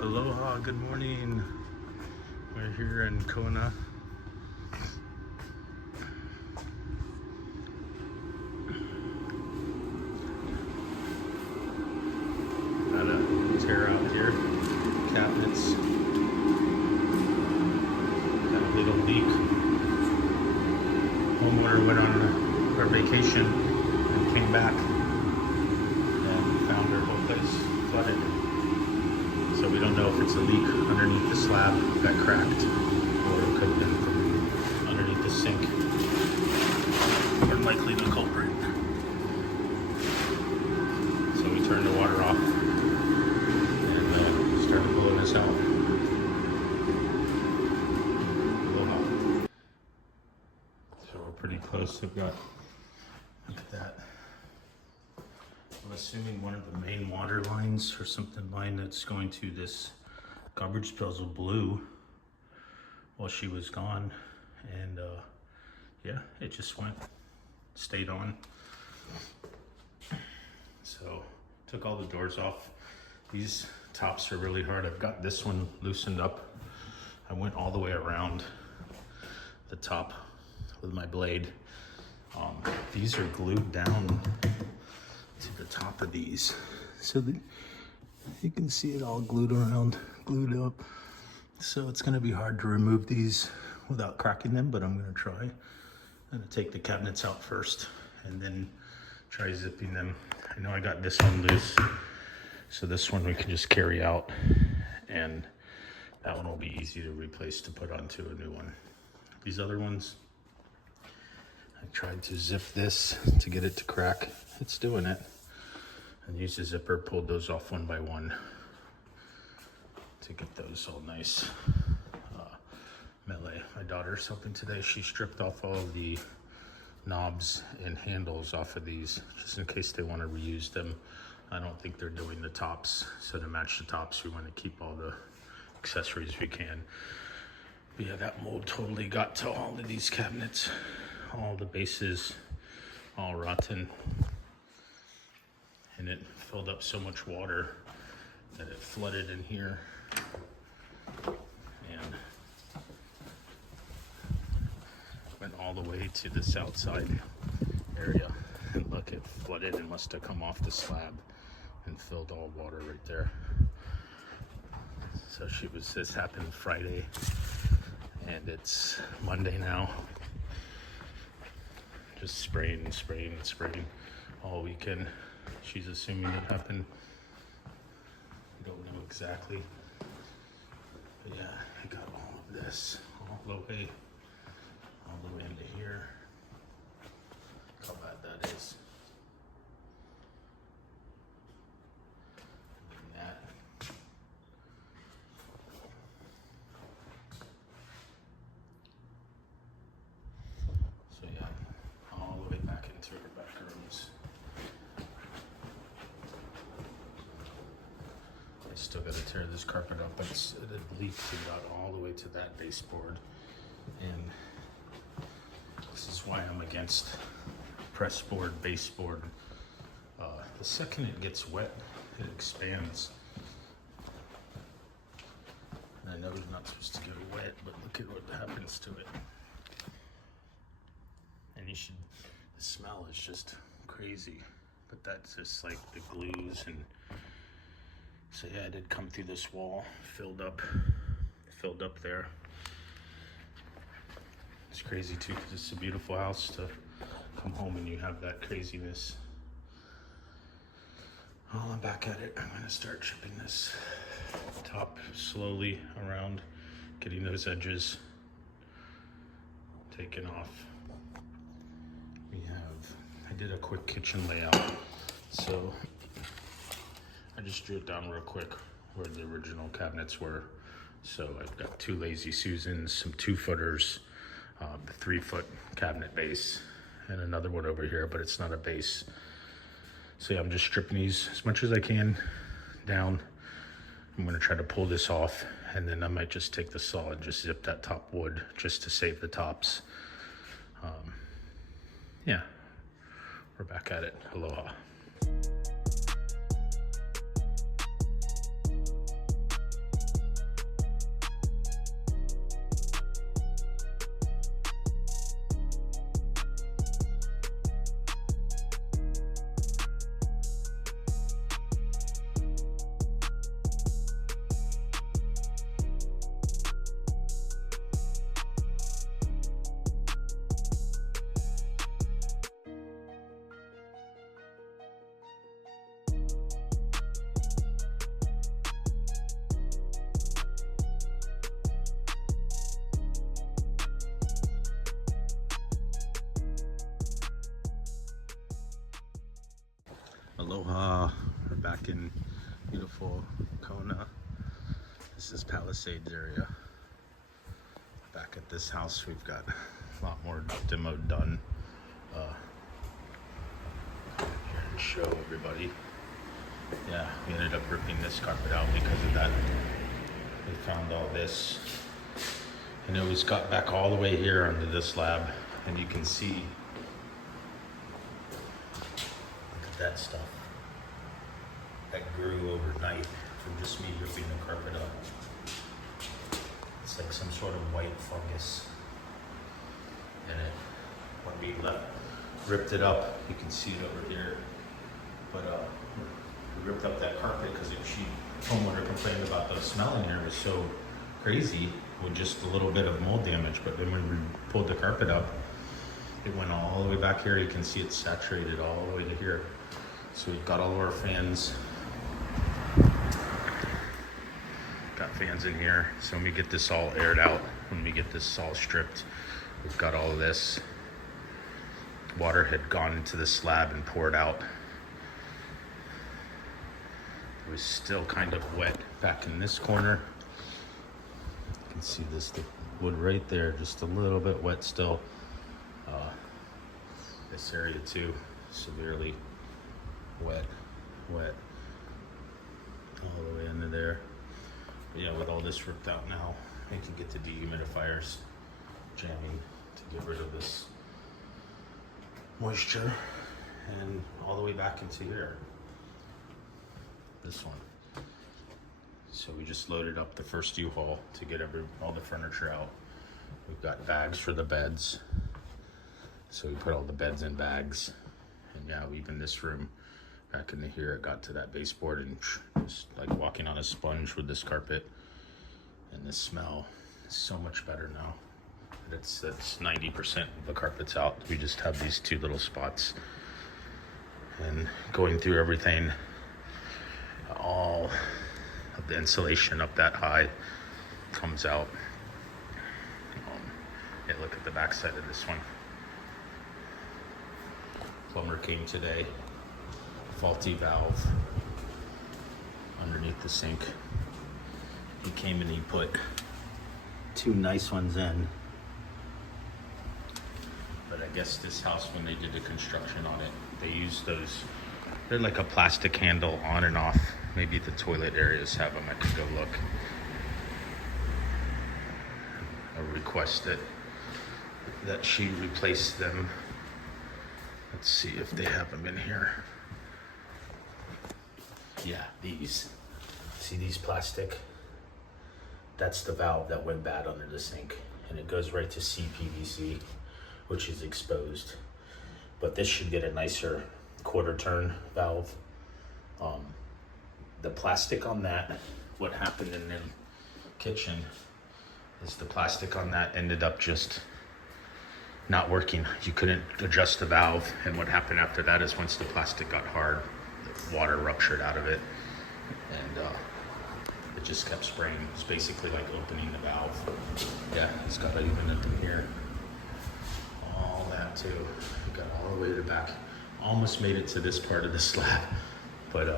Aloha, good morning. We're here in Kona. Got a tear out here. Cabinets. Got a little leak. Homeowner went on her vacation and came back and found her whole place flooded. So we don't know if it's a leak underneath the slab that cracked, or it could have been from underneath the sink. More likely the culprit. So we turned the water off and started blowing this out. Aloha. So we're pretty close. We've got, look at that. I'm assuming one of the main water lines or something line that's going to this garbage disposal blew while she was gone, and yeah, it just stayed on. So took all the doors off. These tops are really hard. I've got this one loosened up. I went all the way around the top with my blade. These are glued down to the top of these, so you can see it all glued up. So it's going to be hard to remove these without cracking them, but I'm going to try. I'm going to take the cabinets out first and then try zipping them. I know I got this one loose, so this one we can just carry out, and that one will be easy to replace to put onto a new one. These other ones, I tried to zip this to get it to crack. It's doing it. And used a zipper, pulled those off one by one to get those all nice. Melee. My daughter's helping today. She stripped off all the knobs and handles off of these, just in case they want to reuse them. I don't think they're doing the tops, so to match the tops, we want to keep all the accessories we can. But yeah, that mold totally got to all of these cabinets. All the bases, all rotten. And it filled up so much water that it flooded in here. And went all the way to this outside area. And look, it flooded and must have come off the slab and filled all water right there. So this happened Friday, and it's Monday now. Just spraying and spraying and spraying all weekend. She's assuming it happened. Don't know exactly. But yeah, I got all of this all the way into here. Look how bad that is. And that. So yeah, all the way back into her back rooms. I still got to tear this carpet up, but it had leaked and got all the way to that baseboard. And this is why I'm against press board, baseboard. The second it gets wet, it expands. And I know it's not supposed to get wet, but look at what happens to it. And the smell is just crazy. But that's just like the glues and. So yeah, it did come through this wall, filled up there. It's crazy too, because it's a beautiful house to come home and you have that craziness. Well, I'm back at it. I'm gonna start chipping this top slowly around, getting those edges taken off. I did a quick kitchen layout, so I just drew it down real quick where the original cabinets were. So I've got 2 Lazy Susans, some 2-footers, the 3-foot cabinet base, and another one over here, but it's not a base. So yeah, I'm just stripping these as much as I can down. I'm gonna try to pull this off, and then I might just take the saw and just zip that top wood just to save the tops. Yeah, we're back at it. Aloha. Aloha, we're back in beautiful Kona. This is Palisades area. Back at this house, we've got a lot more demo done. Here and show everybody. Yeah, we ended up ripping this carpet out because of that. We found all this, and it was got back all the way here under this slab, and you can see. Look at that stuff. That grew overnight from just me ripping the carpet up. It's like some sort of white fungus in it. When we ripped it up, you can see it over here. But we ripped up that carpet because homeowner complained about the smell in here was so crazy with just a little bit of mold damage. But then when we pulled the carpet up, it went all the way back here. You can see it's saturated all the way to here. So we've got all of our fans. Got fans in here. So when we get this all aired out, when we get this all stripped, we've got all of this. Water had gone into the slab and poured out. It was still kind of wet back in this corner. You can see the wood right there, just a little bit wet still. This area too, severely wet all the way into there. But yeah, with all this ripped out now, we can get the dehumidifiers jamming to get rid of this moisture, and all the way back into here. This one. So we just loaded up the first U-Haul to get all the furniture out. We've got bags for the beds. So we put all the beds in bags. And yeah, even this room back into here, it got to that baseboard and just like walking on a sponge with this carpet. And the smell is so much better now. It's 90% of the carpet's out. We just have these two little spots. And going through everything, all of the insulation up that high comes out. Yeah, look at the back side of this one. Plumber came today. Faulty valve underneath the sink. He came and he put two nice ones in. But I guess this house, when they did the construction on it, they used those. They're like a plastic handle on and off. Maybe the toilet areas have them. I could go look. I requested that she replace them. Let's see if they have them in here. Yeah, these. See these plastic? That's the valve that went bad under the sink. And it goes right to CPVC, which is exposed. But this should get a nicer quarter turn valve. The plastic on that, what happened in the kitchen is the plastic on that ended up just not working. You couldn't adjust the valve, and what happened after that is once the plastic got hard, the water ruptured out of it, and it just kept spraying. It's basically like opening the valve. Yeah, it's got even up in here. All that too. We got all the way to the back. Almost made it to this part of the slab, but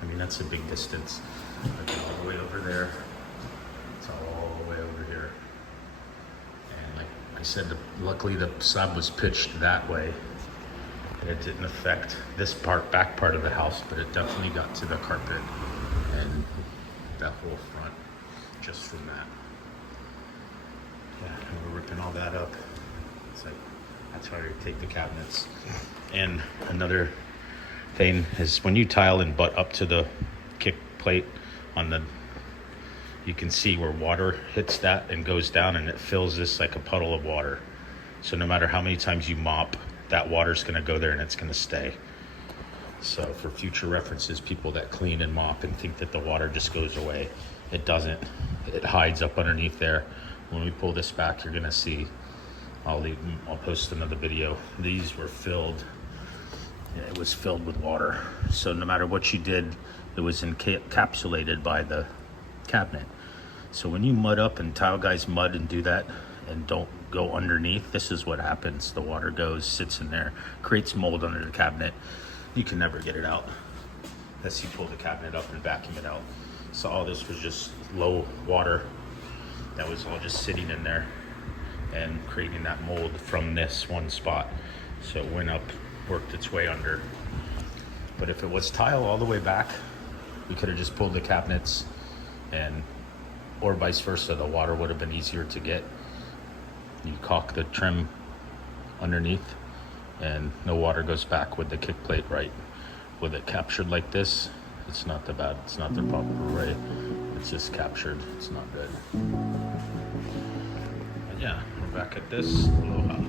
I mean, that's a big distance. Like all the way over there. It's all the way over here. And like I said, luckily the slab was pitched that way, and it didn't affect this back part of the house, but it definitely got to the carpet and that whole front just from that. Yeah, and we're ripping all that up. It's like, that's why we take the cabinets. And another thing is when you tile and butt up to the kick plate on the, you can see where water hits that and goes down, and it fills this like a puddle of water. So no matter how many times you mop, that water's gonna go there and it's gonna stay. So for future references, people that clean and mop and think that the water just goes away, it doesn't. It hides up underneath there. When we pull this back, you're gonna see, I'll post another video. These were filled, it was filled with water. So no matter what you did, it was encapsulated by the cabinet. So when you mud up, and tile guys mud and do that and don't go underneath, this is what happens. The water goes, sits in there, creates mold under the cabinet. you can never get it out unless you pull the cabinet up and vacuum it out. So all this was just low water that was all just sitting in there and creating that mold from this one spot. So it went up, worked its way under. But if it was tile all the way back, we could have just pulled the cabinets, and or vice versa, the water would have been easier to get. You caulk the trim underneath and no water goes back with the kick plate right. With it captured like this, it's not that bad. It's not the proper way. It's just captured. It's not good. But yeah, we're back at this. Aloha.